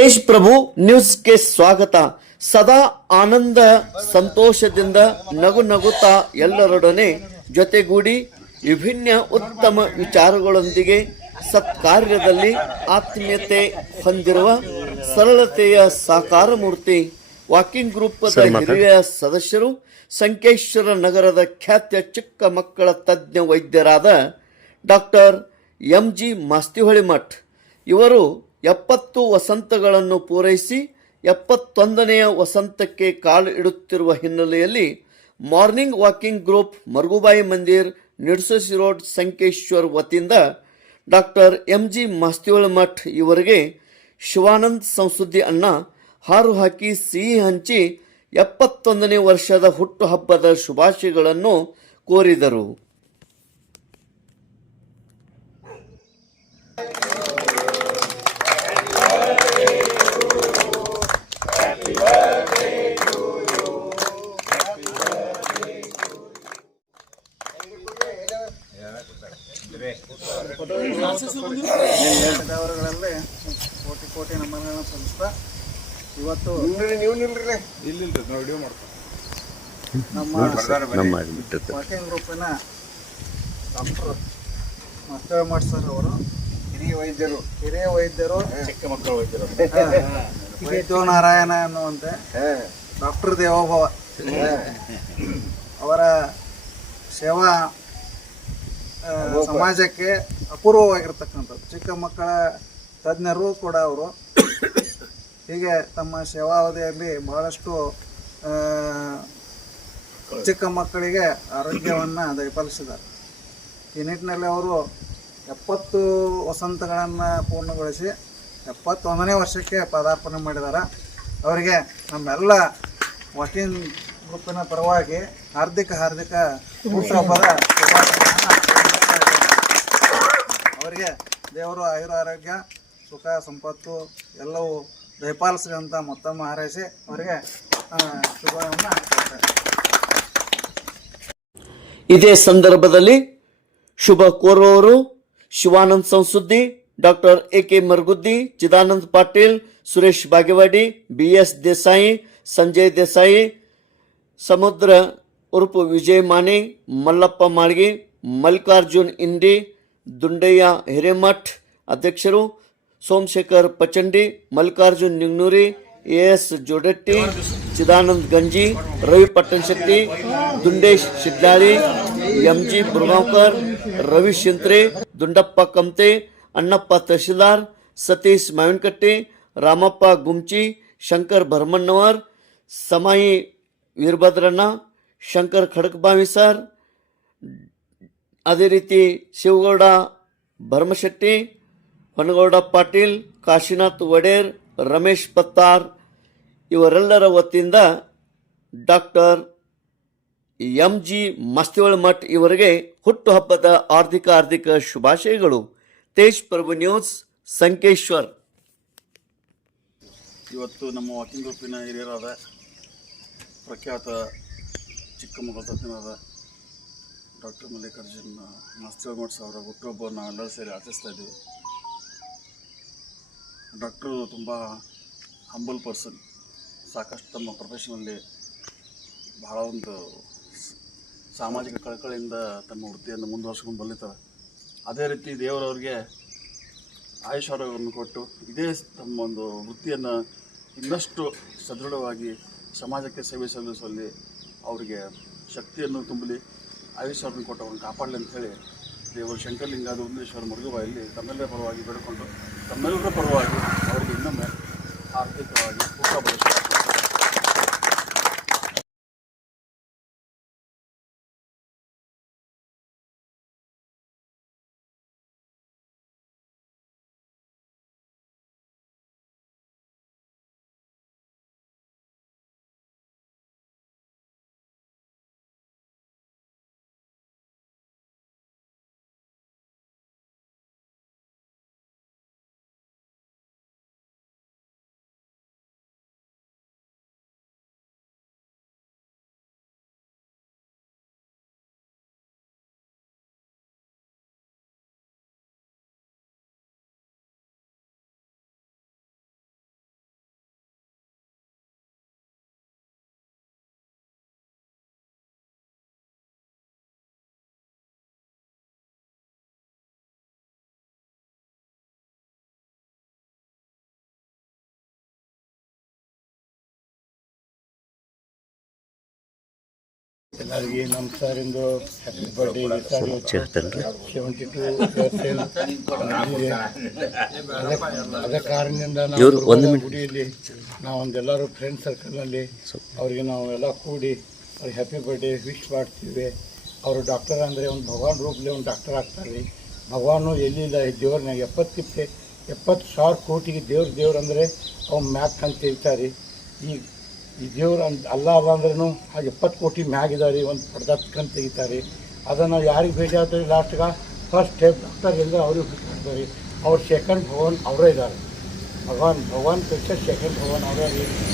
ತೇಜ್ ಪ್ರಭು ನ್ಯೂಸ್ಗೆ ಸ್ವಾಗತ. ಸದಾ ಆನಂದ ಸಂತೋಷದಿಂದ ನಗು ನಗುತ್ತಾ ಎಲ್ಲರೊಡನೆ ಜೊತೆಗೂಡಿ ವಿಭಿನ್ನ ಉತ್ತಮ ವಿಚಾರಗಳೊಂದಿಗೆ ಸತ್ಕಾರ್ಯದಲ್ಲಿ ಆತ್ಮೀಯತೆ ಹೊಂದಿರುವ ಸರಳತೆಯ ಸಾಕಾರ ಮೂರ್ತಿ ವಾಕಿಂಗ್ ಗ್ರೂಪದ ಹಿರಿಯ ಸದಸ್ಯರು, ಸಂಕೇಶ್ವರ ನಗರದ ಖ್ಯಾತಿಯ ಚಿಕ್ಕ ಮಕ್ಕಳ ತಜ್ಞ ವೈದ್ಯರಾದ ಡಾಕ್ಟರ್ ಎಂ.ಜಿ. ಮಾಸ್ತಿಹೊಳಿ ಮಠ್ ಇವರು 70 ವಸಂತಗಳನ್ನು ಪೂರೈಸಿ 71ನೆಯ ವಸಂತಕ್ಕೆ ಕಾಲು ಇಡುತ್ತಿರುವ ಹಿನ್ನೆಲೆಯಲ್ಲಿ ಮಾರ್ನಿಂಗ್ ವಾಕಿಂಗ್ ಗ್ರೂಪ್ ಮರ್ಗುಬಾಯಿ ಮಂದಿರ್, ನಿಡ್ಸೋಸಿ ರೋಡ್, ಸಂಕೇಶ್ವರ್ ವತಿಯಿಂದ ಡಾಕ್ಟರ್ ಎಂ.ಜಿ. ಮಾಸ್ತಿಹೊಳಿ ಮಠ್ ಇವರಿಗೆ ಶಿವಾನಂದ್ ಸಂಸುದ್ದಿ ಅಣ್ಣ ಹಾರು ಹಾಕಿ ಸಿಹಿ ಹಂಚಿ 71ನೇ ವರ್ಷದ ಹುಟ್ಟುಹಬ್ಬದ ಶುಭಾಶಯಗಳನ್ನು ಕೋರಿದರು. ಅವರುಗಳಲ್ಲಿ ಕೋಟಿ ಕೋಟಿ ನಮನಗಳನ್ನು ಸಲ್ಲಿಸ್ತಾ ಇವತ್ತು ನಮ್ಮ walking ಗ್ರೂಪಿನ doctor Mastiholi Math sir ಅವರು ಹಿರಿಯ ವೈದ್ಯರು ಚಿಕ್ಕ ಮಕ್ಕಳ ವೈದ್ಯರು ವೈದ್ಯೋ ನಾರಾಯಣ ಅನ್ನುವಂತೆ ಡಾಕ್ಟರ್ ದೇವೋಭವ ಅವರ ಸೇವಾ ಸಮಾಜಕ್ಕೆ ಅಪೂರ್ವವಾಗಿರ್ತಕ್ಕಂಥದ್ದು. ಚಿಕ್ಕ ಮಕ್ಕಳ ತಜ್ಞರು ಕೂಡ ಅವರು ಹೀಗೆ ತಮ್ಮ ಸೇವಾವಧಿಯಲ್ಲಿ ಬಹಳಷ್ಟು ಚಿಕ್ಕ ಮಕ್ಕಳಿಗೆ ಆರೋಗ್ಯವನ್ನು ದಯಪಾಲಿಸಿದ್ದಾರೆ. ಈ ನಿಟ್ಟಿನಲ್ಲಿ ಅವರು 70 ವಸಂತಗಳನ್ನು ಪೂರ್ಣಗೊಳಿಸಿ 71ನೇ ವರ್ಷಕ್ಕೆ ಪದಾರ್ಪಣೆ ಮಾಡಿದ್ದಾರೆ. ಅವರಿಗೆ ನಮ್ಮೆಲ್ಲ ವಾಕಿಂಗ್ ಗ್ರೂಪಿನ ಪರವಾಗಿ ಹಾರ್ದಿಕ ಹುಟ್ಟುಹಬ್ಬದ ಶುಭಾಶಯಗಳನ್ನು ಅವರಿಗೆ ದೇವರು ಆಯುರಾರೋಗ್ಯ ಸುಖ ಸಂಪತ್ತು ಎಲ್ಲವೂ ದಯಪಾಲಿಸಲಿ ಅಂತ ಮತ್ತೊಮ್ಮೆ ಹಾರೈಸಿ ಅವರಿಗೆ ಶುಭವನ್ನು. ಇದೇ ಸಂದರ್ಭದಲ್ಲಿ ಶುಭ ಕೋರುವವರು Shivanand Samsuddi, doctor A K. Margudi, Chidanand Patil, Suresh Bagewadi, B S. Desai, Sanjay Desai, ಸಮುದ್ರ ಉರುಪು ವಿಜಯ್ ಮಾನೆ, ಮಲ್ಲಪ್ಪ ಮಾಳ್ಗಿ, ಮಲ್ಲಿಕಾರ್ಜುನ್ ಇಂಡಿ, ದುಂಡಯ್ಯ ಹಿರೇಮಠ್ ಅಧ್ಯಕ್ಷರು, ಸೋಮಶೇಖರ್ ಪಚಂಡಿ, ಮಲ್ಲಿಕಾರ್ಜುನ್ ನಿಂಗ್ನೂರಿ, ಎ.ಎಸ್. ಜೋಡಟ್ಟಿ, ಚಿದಾನಂದ್ ಗಂಜಿ, ರವಿ ಪಟ್ಟಣಶೆಟ್ಟಿ, ದುಂಡೇಶ್ ಶಿಡ್ಲಾಳಿ, ಎಂ.ಜಿ. ಬುರ್ಗಾಂವ್ಕರ್, ರವಿ ಶಿಂತ್ರೆ, ದುಂಡಪ್ಪ ಕಮ್ತೆ, ಅಣ್ಣಪ್ಪ ತಹಶೀಲ್ದಾರ್, ಸತೀಶ್ ಮಾವಿನಕಟ್ಟಿ, ರಾಮಪ್ಪ ಗುಮ್ಚಿ, ಶಂಕರ್ ಭರಮಣ್ಣವರ್, ಸಮಾಯಿ ವೀರಭದ್ರಣ್ಣ, ಶಂಕರ್ ಖಡಕ್ಬಾವಿ ಸರ್, ಅದೇ ರೀತಿ ಶಿವಗೌಡ ಭರಮಶೆಟ್ಟಿ, ಹೊನಗೌಡ ಪಾಟೀಲ್, ಕಾಶಿನಾಥ್ ವಡೇರ್, ರಮೇಶ್ ಪತ್ತಾರ್ ಇವರೆಲ್ಲರ ವತಿಯಿಂದ ಡಾಕ್ಟರ್ ಎಂ.ಜಿ. ಮಾಸ್ತಿಹೊಳಿ ಮಠ್ ಇವರಿಗೆ ಹುಟ್ಟುಹಬ್ಬದ ಹಾರ್ದಿಕ ಶುಭಾಶಯಗಳು. ತೇಜ್ ಪ್ರಭು ನ್ಯೂಸ್, ಸಂಕೇಶ್ವರ್. ಇವತ್ತು ನಮ್ಮ ವಾಕಿಂಗ್ ಗ್ರೂಪಿನ ಹಿರಿಯರಾದ ಪ್ರಖ್ಯಾತ ಚಿಕ್ಕ ಮಕ್ಕಳ ತಜ್ಞರಾದ ಡಾಕ್ಟರ್ ಮಲ್ಲಿಕಾರ್ಜುನ್ ಮಾಸ್ತಿಹೊಳಿ ಮಠ್ ಅವರ ಹುಟ್ಟುಹಬ್ಬವನ್ನು ನಾವೆಲ್ಲರೂ ಸೇರಿ ಆಚರಿಸ್ತಾ ಇದ್ದೀವಿ. ಡಾಕ್ಟ್ರು ತುಂಬ ಹಂಬಲ್ ಪರ್ಸನ್, ಸಾಕಷ್ಟು ತಮ್ಮ ಪ್ರೊಫೆಷನಲ್ಲಿ ಬಹಳ ಒಂದು ಸಾಮಾಜಿಕ ಕಳಕಳಿಯಿಂದ ತಮ್ಮ ವೃತ್ತಿಯನ್ನು ಮುಂದುವರ್ಸ್ಕೊಂಡು ಬಂದಿರ್ತಾರೆ. ಅದೇ ರೀತಿ ದೇವರವ್ರಿಗೆ ಆಯುಷ್ಯವನ್ನು ಕೊಟ್ಟು ಇದೇ ತಮ್ಮ ಒಂದು ವೃತ್ತಿಯನ್ನು ಇನ್ನಷ್ಟು ಸದೃಢವಾಗಿ ಸಮಾಜಕ್ಕೆ ಸೇವೆ ಸಲ್ಲಿಸುವಲ್ಲಿ ಅವರಿಗೆ ಶಕ್ತಿಯನ್ನು ತುಂಬಲಿ, ಆಯುಷ್ಯವನ್ನು ಕೊಟ್ಟು ಅವ್ರನ್ನ ಕಾಪಾಡಲಿ ಅಂತ ಹೇಳಿ ದೇವರು ಶಂಕರಲಿಂಗಾದ ಉಂದೇಶ್ವರ ಮರುಗುಬಾಯಲ್ಲಿ ತಮ್ಮೆಲ್ಲರ ಪರವಾಗಿ ಬೇಡಿಕೊಂಡು ತಮ್ಮೆಲ್ಲರ ಪರವಾಗಿ ಅವರಿಗೆ ಇನ್ನೊಮ್ಮೆ ಆರ್ಥಿಕವಾಗಿ ಹುಟ್ಟುಹಬ್ಬದ ಎಲ್ಲರಿಗೆ ನಮ್ಮ ಸರಿಂದು ಹ್ಯಾಪಿ ಬರ್ಡೇ ಇದೆ ಸರ್ 72 ಅದ ಕಾರಣದಿಂದ ನಾವು ಗುಡಿಯಲ್ಲಿ ನಾವೊಂದೆಲ್ಲರೂ ಫ್ರೆಂಡ್ ಸರ್ಕಲ್ನಲ್ಲಿ ಅವರಿಗೆ ನಾವು ಎಲ್ಲ ಕೂಡಿ ಅವ್ರಿಗೆ ಹ್ಯಾಪಿ ಬರ್ಡೇ ವಿಶ್ ಮಾಡ್ತೀವಿ. ಅವರು ಡಾಕ್ಟರ್ ಅಂದರೆ ಒಂದು ಭಗವಾನ್ ರೂಪದಲ್ಲಿ ಒಂದು ಡಾಕ್ಟರ್ ಆಗ್ತಾರೆ ರೀ. ಭಗವಾನು ಎಲ್ಲಿಲ್ಲ ದೇವ್ರನ್ನ 70,000 ಕೋಟಿಗೆ ದೇವ್ರು ಅಂದರೆ ಅವ್ನು ಮ್ಯಾಕ್ ಅಂತ ಹೇಳ್ತಾರೆ. ಈ ದೇವ್ರು ಅಲ್ಲ ಅಂದ್ರೂ ಆ 70 ಕೋಟಿ ಮ್ಯಾಗಿದ್ದಾರೆ ಒಂದು ಪಡ್ದಕ್ಕಂತ ತೆಗಿತಾರೆ. ಅದನ್ನು ಯಾರಿಗೆ ಭೇಟಿ ಆಗ್ತಾರೆ ಲಾಸ್ಟ್ಗೆ ಫಸ್ಟ್ ಸ್ಟೆಪ್ ಡಾಕ್ಟರ್ ಎಲ್ಲ ಅವ್ರಿಗೆ ಭೇಟಿ ಆಗ್ತಾರೆ. ಅವ್ರು ಸೆಕೆಂಡ್ ಭಗವಾನ್ ಅವರೇ ಇದ್ದಾರೆ. ಭಗವಾನ್ ಕೃಷ್ಣ ಸೆಕೆಂಡ್ ಭಗವಾನ್ ಅವರೇ.